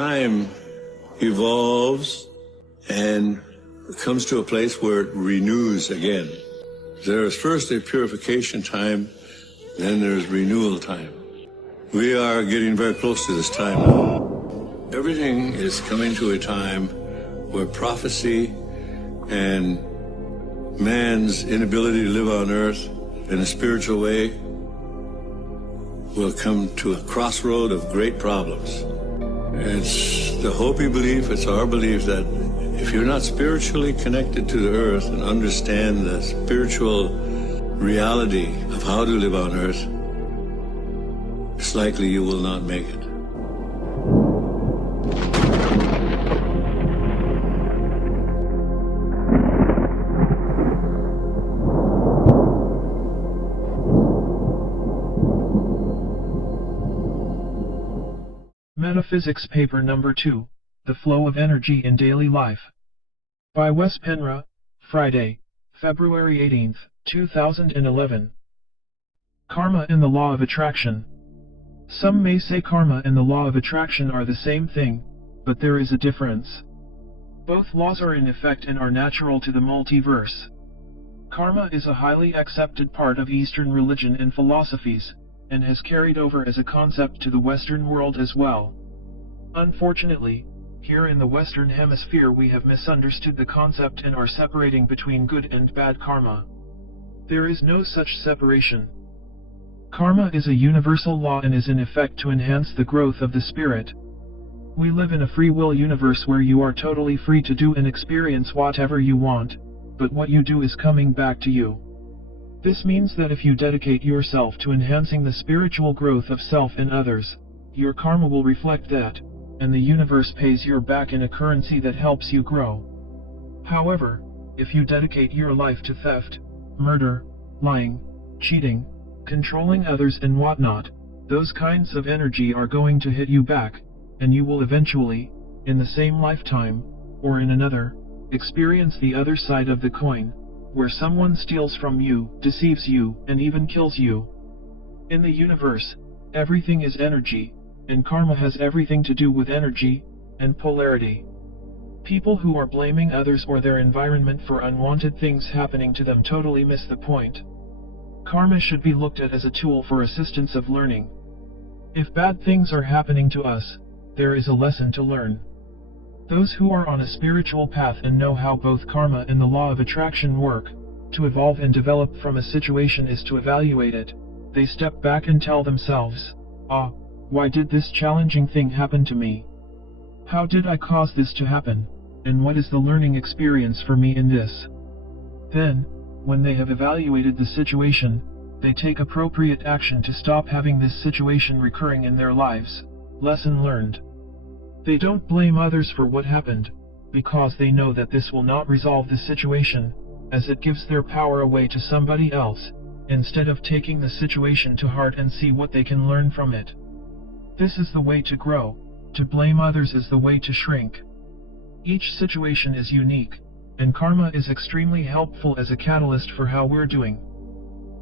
time evolves and comes to a place where it renews again. There is first a purification time, then there's renewal time. We are getting very close to this time now. Everything is coming to a time where prophecy and man's inability to live on earth in a spiritual way will come to a crossroad of great problems. It's the Hopi belief, it's our belief that if you're not spiritually connected to the earth and understand the spiritual reality of how to live on earth, it's likely you will not make it. Metaphysics Paper Number 2, The Flow of Energy in Daily Life. By Wes Penra, Friday, February 18, 2011. Karma and the Law of Attraction. Some may say karma and the law of attraction are the same thing, but there is a difference. Both laws are in effect and are natural to the multiverse. Karma is a highly accepted part of Eastern religion and philosophies, and has carried over as a concept to the Western world as well. Unfortunately, here in the Western Hemisphere we have misunderstood the concept and are separating between good and bad karma. There is no such separation. Karma is a universal law and is in effect to enhance the growth of the spirit. We live in a free will universe where you are totally free to do and experience whatever you want, but what you do is coming back to you. This means that if you dedicate yourself to enhancing the spiritual growth of self and others, your karma will reflect that, and the universe pays you back in a currency that helps you grow. However, if you dedicate your life to theft, murder, lying, cheating, controlling others and whatnot, those kinds of energy are going to hit you back, and you will eventually, in the same lifetime, or in another, experience the other side of the coin, where someone steals from you, deceives you, and even kills you. In the universe, everything is energy, and karma has everything to do with energy and polarity. People who are blaming others or their environment for unwanted things happening to them totally miss the point. Karma should be looked at as a tool for assistance of learning. If bad things are happening to us, there is a lesson to learn. Those who are on a spiritual path and know how both karma and the law of attraction work, to evolve and develop from a situation is to evaluate it. They step back and tell themselves, why did this challenging thing happen to me? How did I cause this to happen? And what is the learning experience for me in this? Then, when they have evaluated the situation, they take appropriate action to stop having this situation recurring in their lives. Lesson learned. They don't blame others for what happened, because they know that this will not resolve the situation, as it gives their power away to somebody else, instead of taking the situation to heart and see what they can learn from it. This is the way to grow. To blame others is the way to shrink. Each situation is unique, and karma is extremely helpful as a catalyst for how we're doing.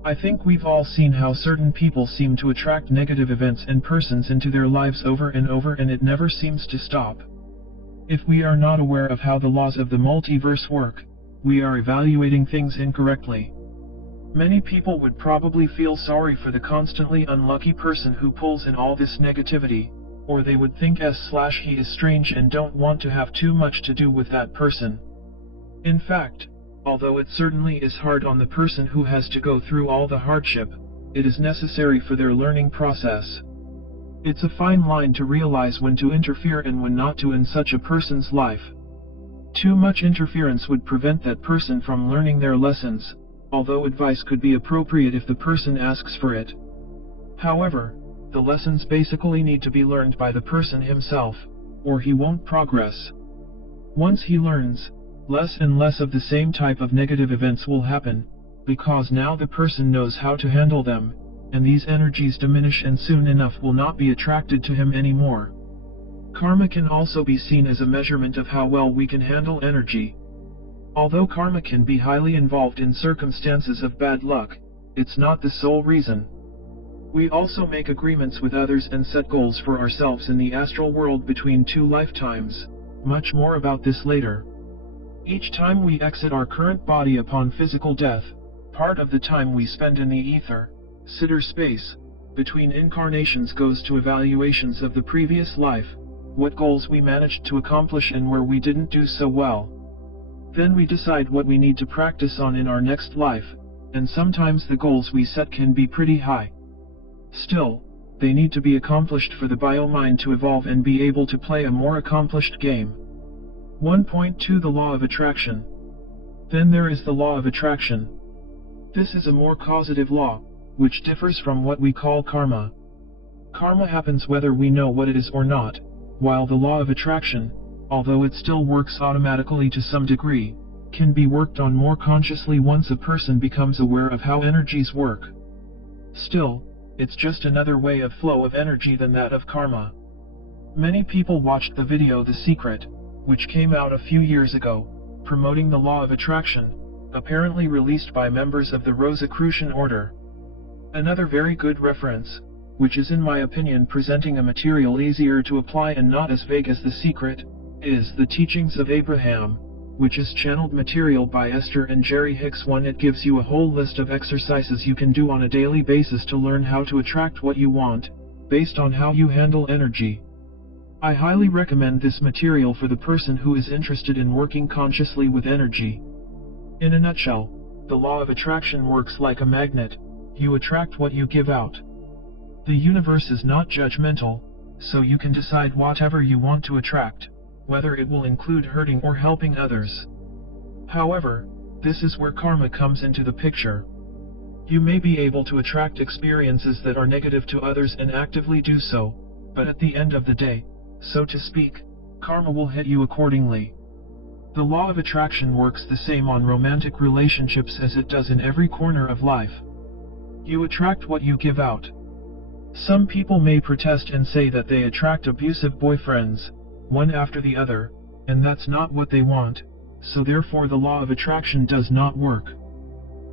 I think we've all seen how certain people seem to attract negative events and persons into their lives over and over, and it never seems to stop. If we are not aware of how the laws of the multiverse work, we are evaluating things incorrectly. Many people would probably feel sorry for the constantly unlucky person who pulls in all this negativity, or they would think he is strange and don't want to have too much to do with that person. In fact, although it certainly is hard on the person who has to go through all the hardship, it is necessary for their learning process. It's a fine line to realize when to interfere and when not to in such a person's life. Too much interference would prevent that person from learning their lessons, although advice could be appropriate if the person asks for it. However, the lessons basically need to be learned by the person himself, or he won't progress. Once he learns, less and less of the same type of negative events will happen, because now the person knows how to handle them, and these energies diminish and soon enough will not be attracted to him anymore. Karma can also be seen as a measurement of how well we can handle energy. Although karma can be highly involved in circumstances of bad luck, it's not the sole reason. We also make agreements with others and set goals for ourselves in the astral world between 2 lifetimes. Much more about this later. Each time we exit our current body upon physical death, part of the time we spend in the ether, sitter space, between incarnations goes to evaluations of the previous life, what goals we managed to accomplish and where we didn't do so well. Then we decide what we need to practice on in our next life, and sometimes the goals we set can be pretty high. Still, they need to be accomplished for the bio-mind to evolve and be able to play a more accomplished game. 1.2 The Law of Attraction. Then there is the law of attraction. This is a more causative law, which differs from what we call karma. Karma happens whether we know what it is or not, while the law of attraction, although it still works automatically to some degree, can be worked on more consciously once a person becomes aware of how energies work. Still, it's just another way of flow of energy than that of karma. Many people watched the video The Secret, which came out a few years ago, promoting the law of attraction, apparently released by members of the Rosicrucian order. Another very good reference, which is in my opinion presenting a material easier to apply and not as vague as The Secret, is The Teachings of Abraham, which is channeled material by Esther and Jerry Hicks. It gives you a whole list of exercises you can do on a daily basis to learn how to attract what you want, based on how you handle energy. I highly recommend this material for the person who is interested in working consciously with energy. In a nutshell, the law of attraction works like a magnet. You attract what you give out. The universe is not judgmental, so you can decide whatever you want to attract, whether it will include hurting or helping others. However, this is where karma comes into the picture. You may be able to attract experiences that are negative to others and actively do so, but at the end of the day, so to speak, karma will hit you accordingly. The law of attraction works the same on romantic relationships as it does in every corner of life. You attract what you give out. Some people may protest and say that they attract abusive boyfriends, one after the other, and that's not what they want, so therefore the law of attraction does not work.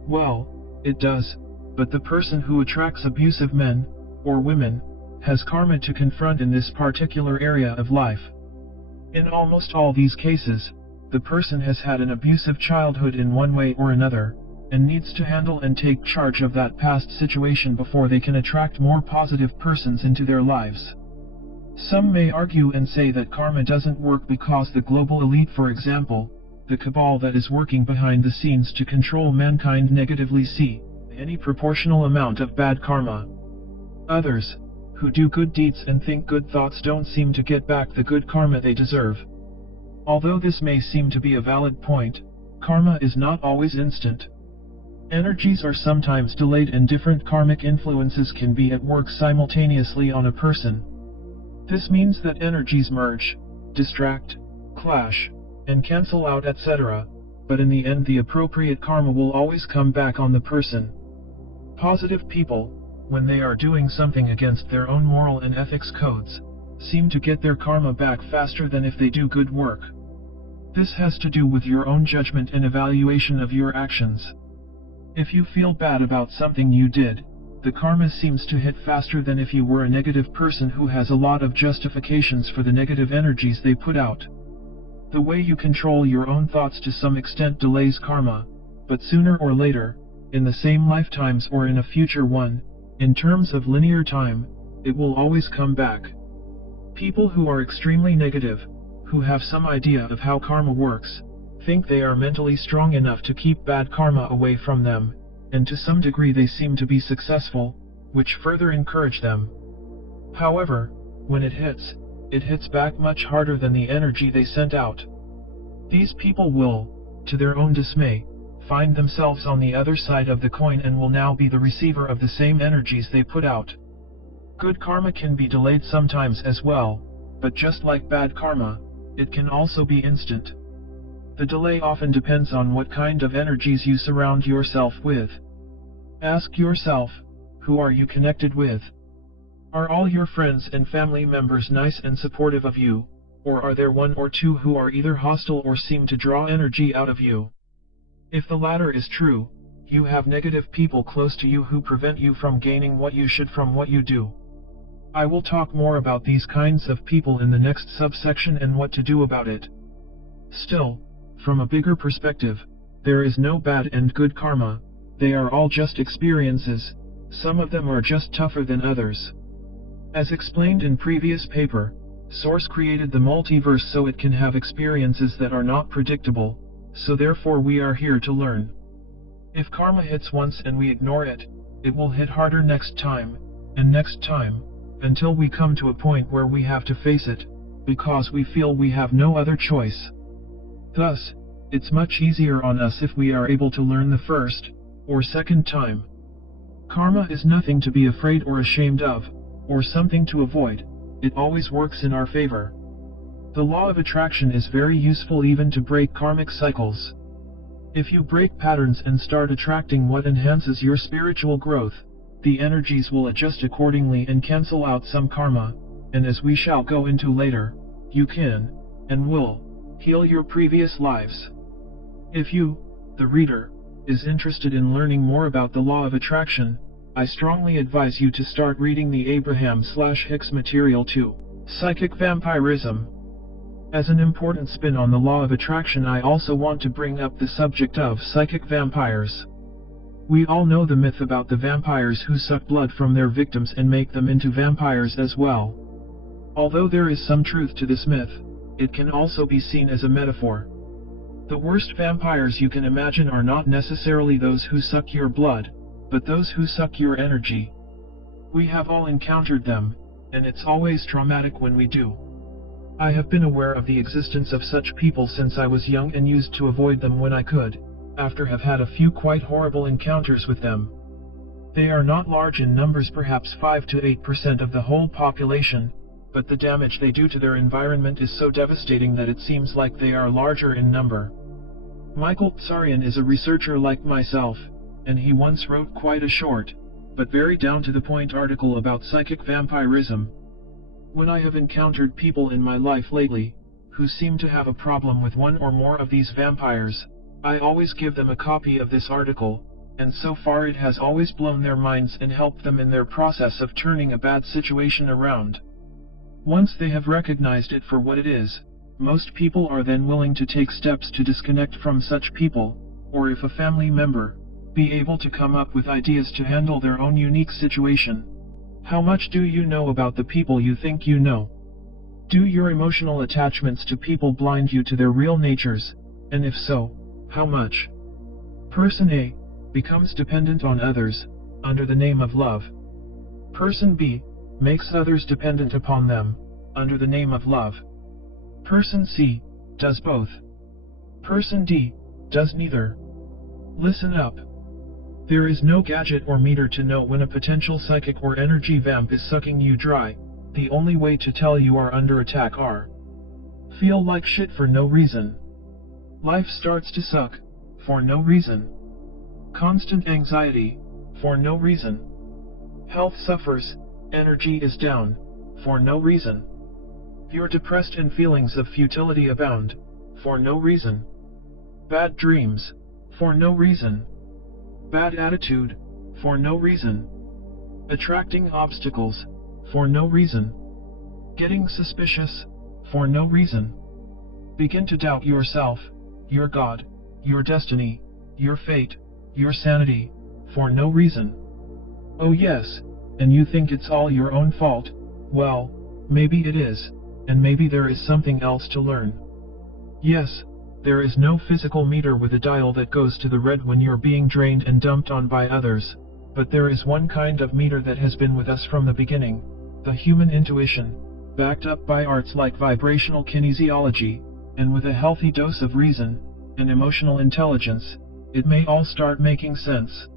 Well, it does, but the person who attracts abusive men, or women, has karma to confront in this particular area of life. In almost all these cases, the person has had an abusive childhood in one way or another, and needs to handle and take charge of that past situation before they can attract more positive persons into their lives. Some may argue and say that karma doesn't work because the global elite, for example, the cabal that is working behind the scenes to control mankind, negatively see any proportional amount of bad karma. Others, who do good deeds and think good thoughts, don't seem to get back the good karma they deserve. Although this may seem to be a valid point, karma is not always instant. Energies are sometimes delayed and different karmic influences can be at work simultaneously on a person. This means that energies merge, distract, clash, and cancel out, etc., but in the end the appropriate karma will always come back on the person. Positive people, when they are doing something against their own moral and ethics codes, seem to get their karma back faster than if they do good work. This has to do with your own judgment and evaluation of your actions. If you feel bad about something you did, the karma seems to hit faster than if you were a negative person who has a lot of justifications for the negative energies they put out. The way you control your own thoughts to some extent delays karma, but sooner or later, in the same lifetimes or in a future one, in terms of linear time, it will always come back. People who are extremely negative, who have some idea of how karma works, think they are mentally strong enough to keep bad karma away from them, and to some degree they seem to be successful, which further encourage them. However, when it hits back much harder than the energy they sent out. These people will, to their own dismay, find themselves on the other side of the coin and will now be the receiver of the same energies they put out. Good karma can be delayed sometimes as well, but just like bad karma, it can also be instant. The delay often depends on what kind of energies you surround yourself with. Ask yourself, who are you connected with? Are all your friends and family members nice and supportive of you, or are there one or two who are either hostile or seem to draw energy out of you? If the latter is true, You have negative people close to you who prevent you from gaining what you should from what you do. I will talk more about these kinds of people in the next subsection and what to do about it. Still, from a bigger perspective, there is no bad and good karma. They are all just experiences. Some of them are just tougher than others. As explained in previous paper, Source created the multiverse so it can have experiences that are not predictable, so therefore we are here to learn. If karma hits once and we ignore it, it will hit harder next time, and next time, until we come to a point where we have to face it, because we feel we have no other choice. Thus, it's much easier on us if we are able to learn the first, or second time. Karma is nothing to be afraid or ashamed of, or something to avoid. It always works in our favor. The law of attraction is very useful even to break karmic cycles. If you break patterns and start attracting what enhances your spiritual growth, the energies will adjust accordingly and cancel out some karma, and as we shall go into later, you can, and will, heal your previous lives. If you, the reader, is interested in learning more about the law of attraction, I strongly advise you to start reading the Abraham/Hicks material too. Psychic Vampirism. As an important spin on the law of attraction, I also want to bring up the subject of psychic vampires. We all know the myth about the vampires who suck blood from their victims and make them into vampires as well. Although there is some truth to this myth, it can also be seen as a metaphor. The worst vampires you can imagine are not necessarily those who suck your blood, but those who suck your energy. We have all encountered them, and it's always traumatic when we do. I have been aware of the existence of such people since I was young and used to avoid them when I could, after have had a few quite horrible encounters with them. They are not large in numbers, perhaps 5 to 8% of the whole population, but the damage they do to their environment is so devastating that it seems like they are larger in number. Michael Tsarian is a researcher like myself, and he once wrote quite a short, but very down-to-the-point article about psychic vampirism. When I have encountered people in my life lately, who seem to have a problem with one or more of these vampires, I always give them a copy of this article, and so far it has always blown their minds and helped them in their process of turning a bad situation around. Once they have recognized it for what it is, most people are then willing to take steps to disconnect from such people, or if a family member, be able to come up with ideas to handle their own unique situation. How much do you know about the people you think you know? Do your emotional attachments to people blind you to their real natures, and if so, how much? Person A becomes dependent on others, under the name of love. Person B makes others dependent upon them, under the name of love. Person C does both. Person D does neither. Listen up. There is no gadget or meter to know when a potential psychic or energy vamp is sucking you dry. The only way to tell you are under attack are: feel like shit for no reason. Life starts to suck, for no reason. Constant anxiety, for no reason. Health suffers, energy is down, for no reason. You're depressed and feelings of futility abound, for no reason. Bad dreams, for no reason. Bad attitude, for no reason. Attracting obstacles, for no reason. Getting suspicious, for no reason. Begin to doubt yourself, your God, your destiny, your fate, your sanity, for no reason. Oh yes, and you think it's all your own fault. Well, maybe it is, and maybe there is something else to learn. Yes, there is no physical meter with a dial that goes to the red when you're being drained and dumped on by others, but there is one kind of meter that has been with us from the beginning, the human intuition, backed up by arts like vibrational kinesiology, and with a healthy dose of reason and emotional intelligence, it may all start making sense.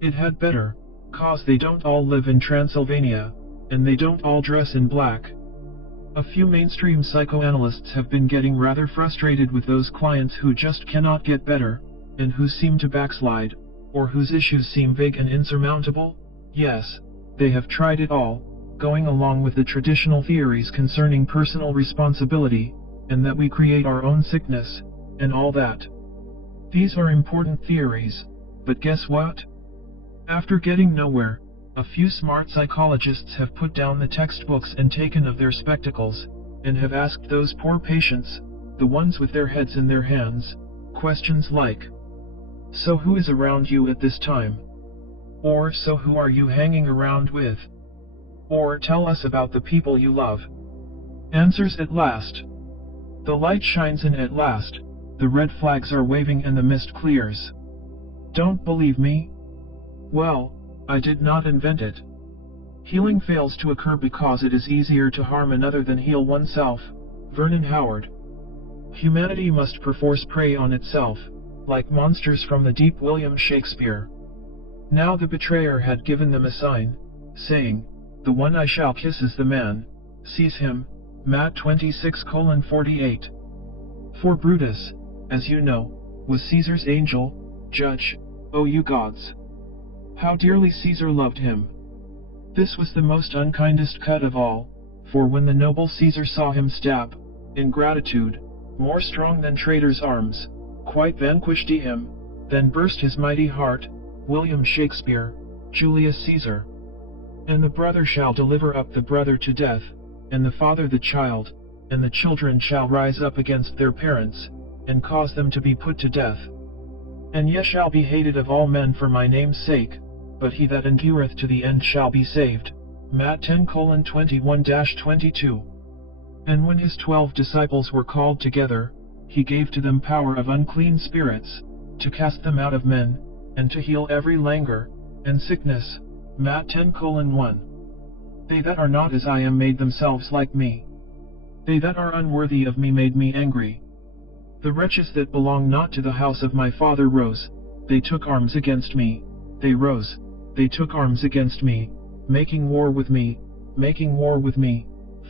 It had better, 'cause they don't all live in Transylvania, and they don't all dress in black. A few mainstream psychoanalysts have been getting rather frustrated with those clients who just cannot get better, and who seem to backslide, or whose issues seem vague and insurmountable. Yes, they have tried it all, going along with the traditional theories concerning personal responsibility, and that we create our own sickness, and all that. These are important theories. But guess what? After getting nowhere, a few smart psychologists have put down the textbooks and taken of their spectacles, and have asked those poor patients, the ones with their heads in their hands, questions like, "So who is around you at this time?" Or "So who are you hanging around with?" Or "Tell us about the people you love." Answers at last. The light shines in at last, the red flags are waving and the mist clears. Don't believe me? Well, I did not invent it. Healing fails to occur because it is easier to harm another than heal oneself. Vernon Howard. Humanity must perforce prey on itself, like monsters from the deep. William Shakespeare. Now the betrayer had given them a sign, saying, "The one I shall kiss is the man. Seize him." Matt 26:48. For Brutus, as you know, was Caesar's angel, judge, O you gods! How dearly Caesar loved him. This was the most unkindest cut of all, for when the noble Caesar saw him stab, ingratitude, more strong than traitor's arms, quite vanquished him, then burst his mighty heart. William Shakespeare, Julius Caesar. And the brother shall deliver up the brother to death, and the father the child, and the children shall rise up against their parents, and cause them to be put to death. And ye shall be hated of all men for my name's sake, but he that endureth to the end shall be saved. Matt 10:21-22. And when his 12 disciples were called together, he gave to them power of unclean spirits, to cast them out of men, and to heal every languor and sickness. Matt 10:1. They that are not as I am made themselves like me. They that are unworthy of me made me angry. The wretches that belong not to the house of my Father rose, they took arms against me. They rose, they took arms against me, making war with me,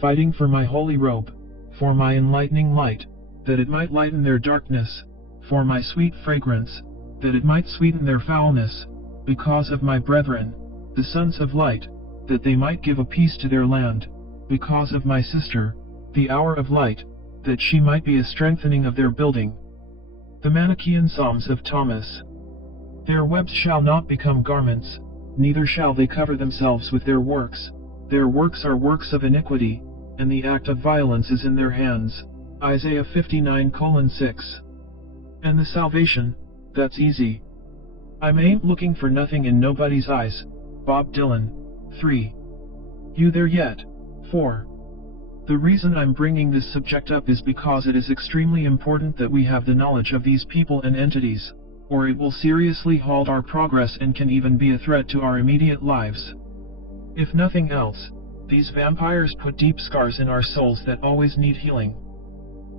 fighting for my holy robe, for my enlightening light, that it might lighten their darkness, for my sweet fragrance, that it might sweeten their foulness, because of my brethren, the sons of light, that they might give a peace to their land, because of my sister, the hour of light, that she might be a strengthening of their building. The Manichaean Psalms of Thomas. Their webs shall not become garments, neither shall they cover themselves with their works. Their works are works of iniquity, and the act of violence is in their hands. Isaiah 59:6. And the salvation, that's easy. I ain't looking for nothing in nobody's eyes. Bob Dylan. 3. You there yet? 4. The reason I'm bringing this subject up is because it is extremely important that we have the knowledge of these people and entities, or it will seriously halt our progress and can even be a threat to our immediate lives. If nothing else, these vampires put deep scars in our souls that always need healing.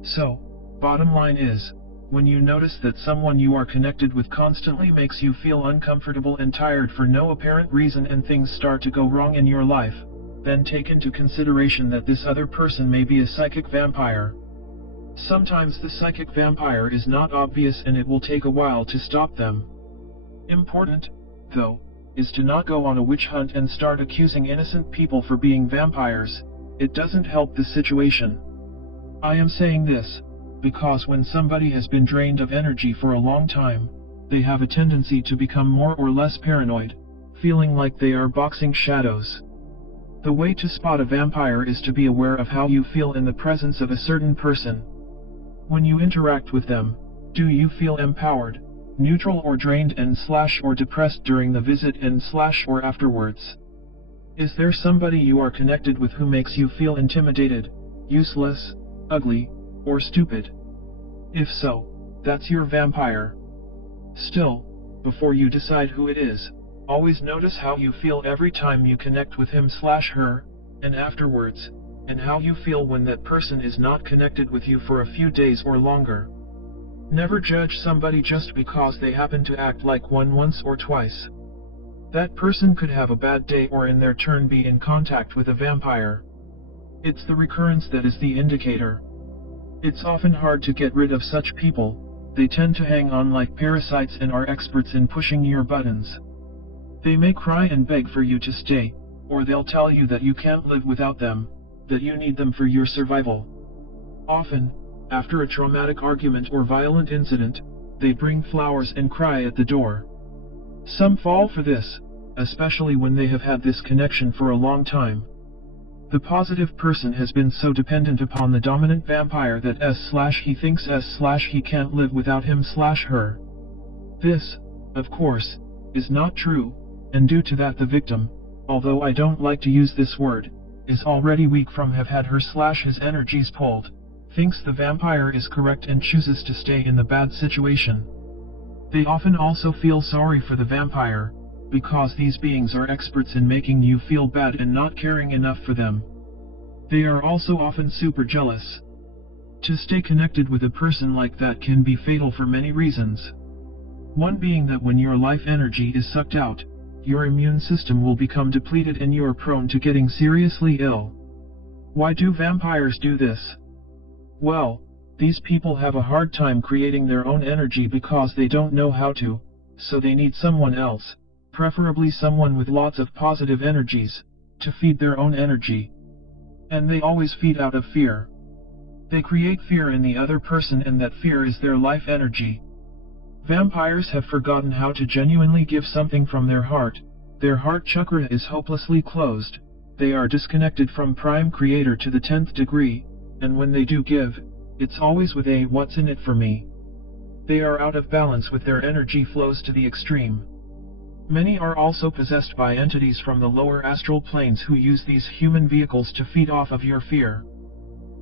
So, bottom line is, when you notice that someone you are connected with constantly makes you feel uncomfortable and tired for no apparent reason and things start to go wrong in your life, then take into consideration that this other person may be a psychic vampire. Sometimes the psychic vampire is not obvious and it will take a while to stop them. Important, though, is to not go on a witch hunt and start accusing innocent people for being vampires. It doesn't help the situation. I am saying this because when somebody has been drained of energy for a long time, they have a tendency to become more or less paranoid, feeling like they are boxing shadows. The way to spot a vampire is to be aware of how you feel in the presence of a certain person. When you interact with them, do you feel empowered, neutral or drained or depressed during the visit or afterwards? Is there somebody you are connected with who makes you feel intimidated, useless, ugly, or stupid? If so, that's your vampire. Still, before you decide who it is, always notice how you feel every time you connect with him/her, and afterwards, and how you feel when that person is not connected with you for a few days or longer. Never judge somebody just because they happen to act like one once or twice. That person could have a bad day or in their turn be in contact with a vampire. It's the recurrence that is the indicator. It's often hard to get rid of such people. They tend to hang on like parasites and are experts in pushing your buttons. They may cry and beg for you to stay, or they'll tell you that you can't live without them, that you need them for your survival. Often, after a traumatic argument or violent incident, they bring flowers and cry at the door. Some fall for this, especially when they have had this connection for a long time. The positive person has been so dependent upon the dominant vampire that he thinks he can't live without him/her. This, of course, is not true, and due to that the victim, although I don't like to use this word, is already weak from have had her/his energies pulled, thinks the vampire is correct and chooses to stay in the bad situation. They often also feel sorry for the vampire, because these beings are experts in making you feel bad and not caring enough for them. They are also often super jealous. To stay connected with a person like that can be fatal for many reasons. One being that when your life energy is sucked out, your immune system will become depleted and you are prone to getting seriously ill. Why do vampires do this? Well, these people have a hard time creating their own energy because they don't know how to, so they need someone else, preferably someone with lots of positive energies, to feed their own energy. And they always feed out of fear. They create fear in the other person and that fear is their life energy. Vampires have forgotten how to genuinely give something from their heart. Their heart chakra is hopelessly closed. They are disconnected from Prime Creator to the 10th degree, and when they do give, it's always with a "what's in it for me?" They are out of balance with their energy flows to the extreme. Many are also possessed by entities from the lower astral planes who use these human vehicles to feed off of your fear.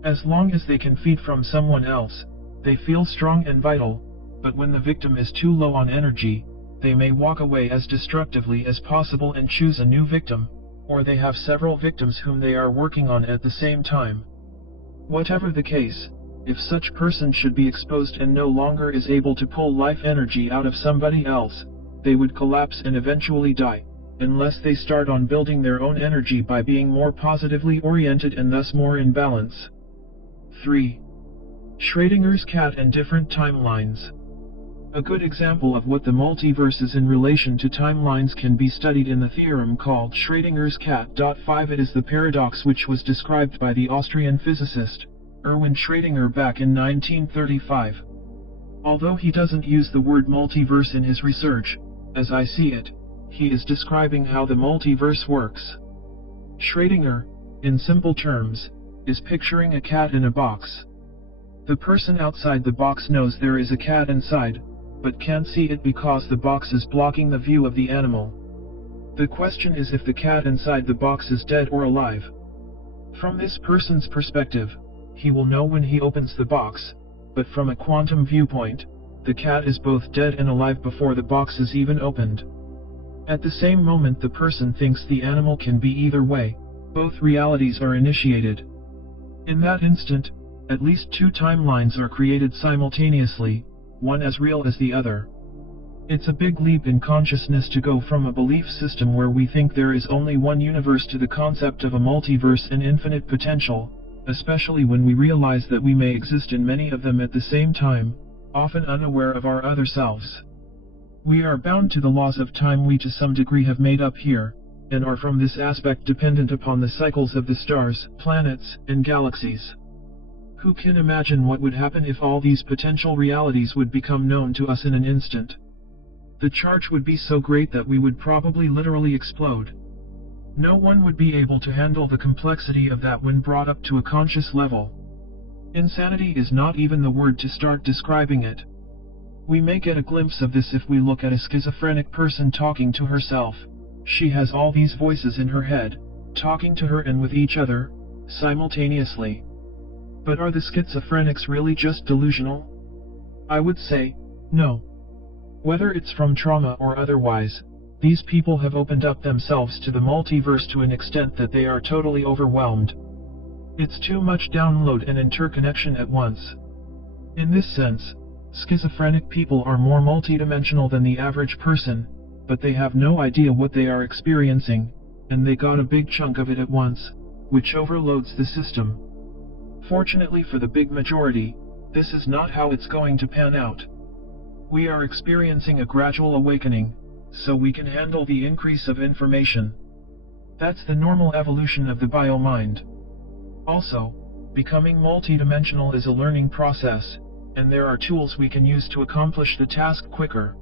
As long as they can feed from someone else, they feel strong and vital, but when the victim is too low on energy, they may walk away as destructively as possible and choose a new victim, or they have several victims whom they are working on at the same time. Whatever the case, if such person should be exposed and no longer is able to pull life energy out of somebody else, they would collapse and eventually die, unless they start on building their own energy by being more positively oriented and thus more in balance. 3. Schrödinger's cat and different timelines. A good example of what the multiverse is in relation to timelines can be studied in the theorem called Schrödinger's cat. 5. It is the paradox which was described by the Austrian physicist Erwin Schrödinger back in 1935. Although he doesn't use the word multiverse in his research, as I see it, he is describing how the multiverse works. Schrödinger, in simple terms, is picturing a cat in a box. The person outside the box knows there is a cat inside, but can't see it because the box is blocking the view of the animal. The question is if the cat inside the box is dead or alive. From this person's perspective, he will know when he opens the box, but from a quantum viewpoint, the cat is both dead and alive before the box is even opened. At the same moment the person thinks the animal can be either way, both realities are initiated. In that instant, at least two timelines are created simultaneously, one as real as the other. It's a big leap in consciousness to go from a belief system where we think there is only one universe to the concept of a multiverse and infinite potential, especially when we realize that we may exist in many of them at the same time, often unaware of our other selves. We are bound to the laws of time we to some degree have made up here, and are from this aspect dependent upon the cycles of the stars, planets, and galaxies. Who can imagine what would happen if all these potential realities would become known to us in an instant? The charge would be so great that we would probably literally explode. No one would be able to handle the complexity of that when brought up to a conscious level. Insanity is not even the word to start describing it. We may get a glimpse of this if we look at a schizophrenic person talking to herself. She has all these voices in her head, talking to her and with each other, simultaneously. But are the schizophrenics really just delusional? I would say, no. Whether it's from trauma or otherwise, these people have opened up themselves to the multiverse to an extent that they are totally overwhelmed. It's too much download and interconnection at once. In this sense, schizophrenic people are more multidimensional than the average person, but they have no idea what they are experiencing, and they got a big chunk of it at once, which overloads the system. Fortunately for the big majority, this is not how it's going to pan out. We are experiencing a gradual awakening, so we can handle the increase of information. That's the normal evolution of the bio-mind. Also, becoming multidimensional is a learning process, and there are tools we can use to accomplish the task quicker.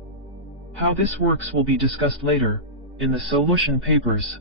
How this works will be discussed later, in the solution papers.